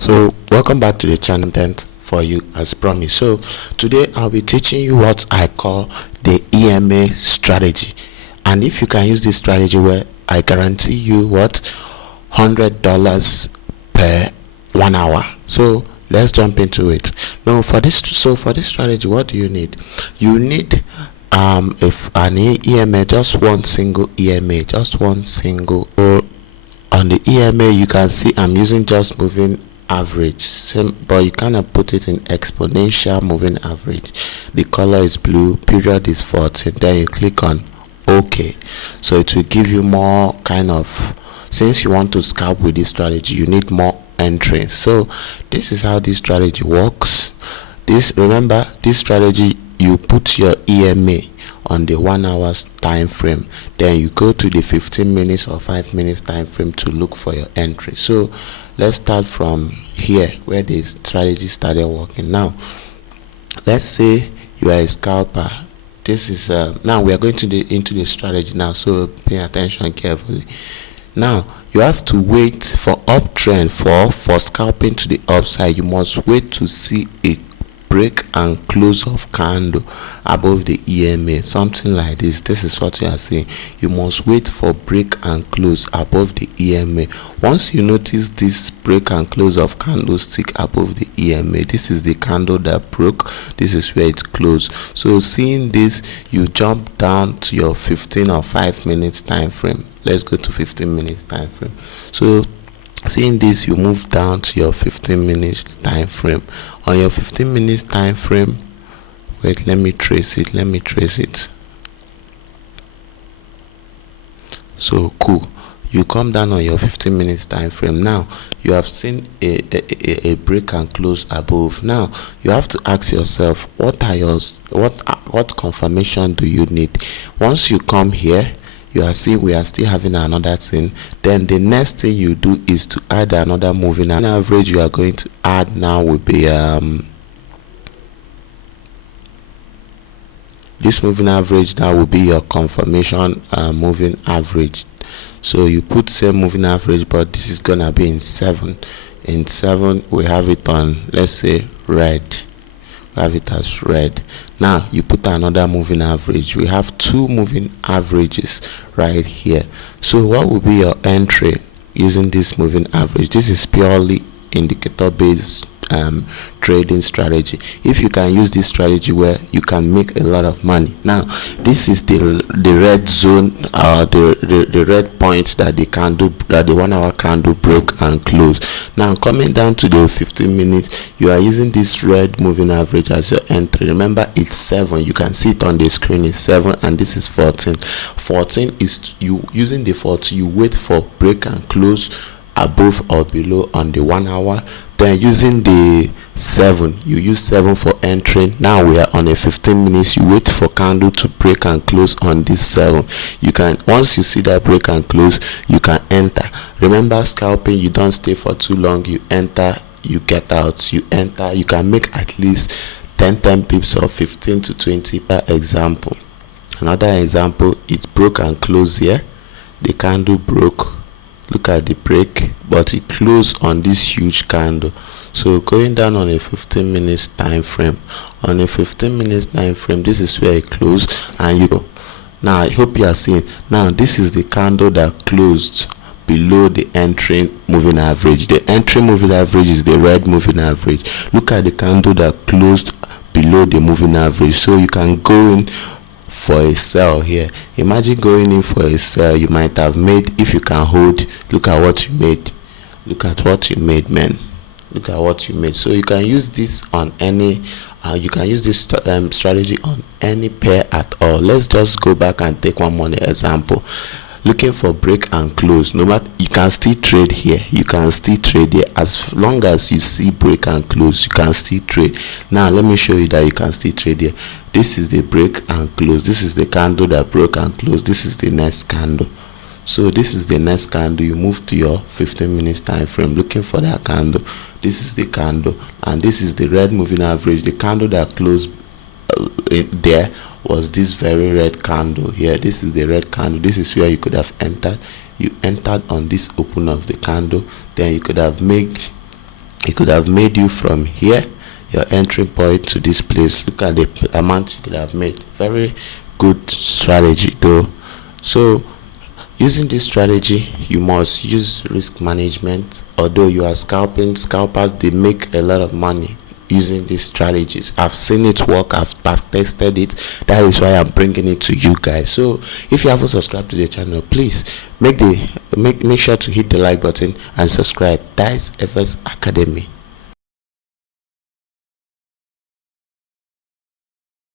So welcome back to the channel content for you as promised. So today I'll be teaching you what I call the EMA strategy, and if you can use this strategy, where I guarantee you what $100 per 1 hour. So let's jump into it. Now for this strategy, what do you need? You need if an EMA, just one single EMA, just one single. So on the EMA you can see I'm using just moving average, but you cannot put it in exponential moving average. The color is blue, period is 14, then you click on OK. So it will give you more kind of, since you want to scalp with this strategy, you need more entries. So this is how this strategy works. Remember this strategy, you put your EMA on the 1 hour time frame, then you go to the 15 minutes or 5 minutes time frame to look for your entry. So let's start from here where the strategy started working. Now let's say you are a scalper. This is now we are going to into the strategy now, so pay attention carefully. Now you have to wait for uptrend. For scalping to the upside, you must wait to see a break and close of candle above the EMA, something like this. This is what you are saying. You must wait for break and close above the EMA. Once you notice this break and close of candlestick above the EMA, this is the candle that broke, this is where it closed. So seeing this, you jump down to your 15 or 5 minutes time frame. Let's go to 15 minutes time frame. So seeing this, you move down to your 15 minutes time frame. On your 15 minutes time frame, wait, let me trace it. So cool, you come down on your 15 minutes time frame. Now you have seen a break and close above. Now you have to ask yourself, what confirmation do you need? Once you come here, you are seeing we are still having another thing. Then the next thing you do is to add another moving average. You are going to add now will be this moving average. Now will be your confirmation moving average. So you put same moving average, but this is gonna be in 7. In 7 we have it on, let's say, red. Have it as red. Now you put another moving average. We have 2 moving averages right here. So what will be your entry using this moving average? This is purely indicator based trading strategy. If you can use this strategy, where you can make a lot of money. Now this is the red zone, the red point that the candle, that the 1 hour candle broke and closed. Now coming down to the 15 minutes, you are using this red moving average as your entry. Remember, it's 7. You can see it on the screen, is 7, and this is 14. 14 is you using the 14, you wait for break and close above or below on the 1 hour. Then using the 7, you use 7 for entering. Now we are on a 15 minutes, you wait for candle to break and close on this 7. You can, once you see that break and close, you can enter. Remember, scalping, you don't stay for too long. You enter, you get out, you enter. You can make at least 10 pips or 15 to 20 per example. Another example, it broke and closed here. The candle broke, look at the break, but it closed on this huge candle. So going down on a 15 minutes time frame, on a 15 minutes time frame, this is where it closed, and you go. Now I hope you are seeing. Now this is the candle that closed below the entry moving average. The entry moving average is the red moving average. Look at the candle that closed below the moving average. So you can go in for a sell here. Imagine going in for a sell. You might have made, if you can hold, look at what you made. Look at what you made, man. Look at what you made. So you can use this on any you can use this strategy on any pair at all. Let's just go back and take one more example. Looking for break and close. No matter, you can still trade here. You can still trade here. As long as you see break and close, you can still trade. Now let me show you that you can still trade here. This is the break and close. This is the candle that broke and closed. This is the next candle. So this is the next candle. You move to your 15 minutes time frame, looking for that candle. This is the candle, and this is the red moving average. The candle that closed there was this very red candle here. This is the red candle. This is where you could have entered. You entered on this open of the candle, then you could have made It could have made you from here, your entry point, to this place. Look at the amount you could have made. Very good strategy though. So using this strategy, you must use risk management. Although you are scalping, scalpers, they make a lot of money using these strategies. I've seen it work, I've back tested it. That is why I'm bringing it to you guys. So if you haven't subscribed to the channel, please make sure to hit the like button and subscribe. That is FS Academy.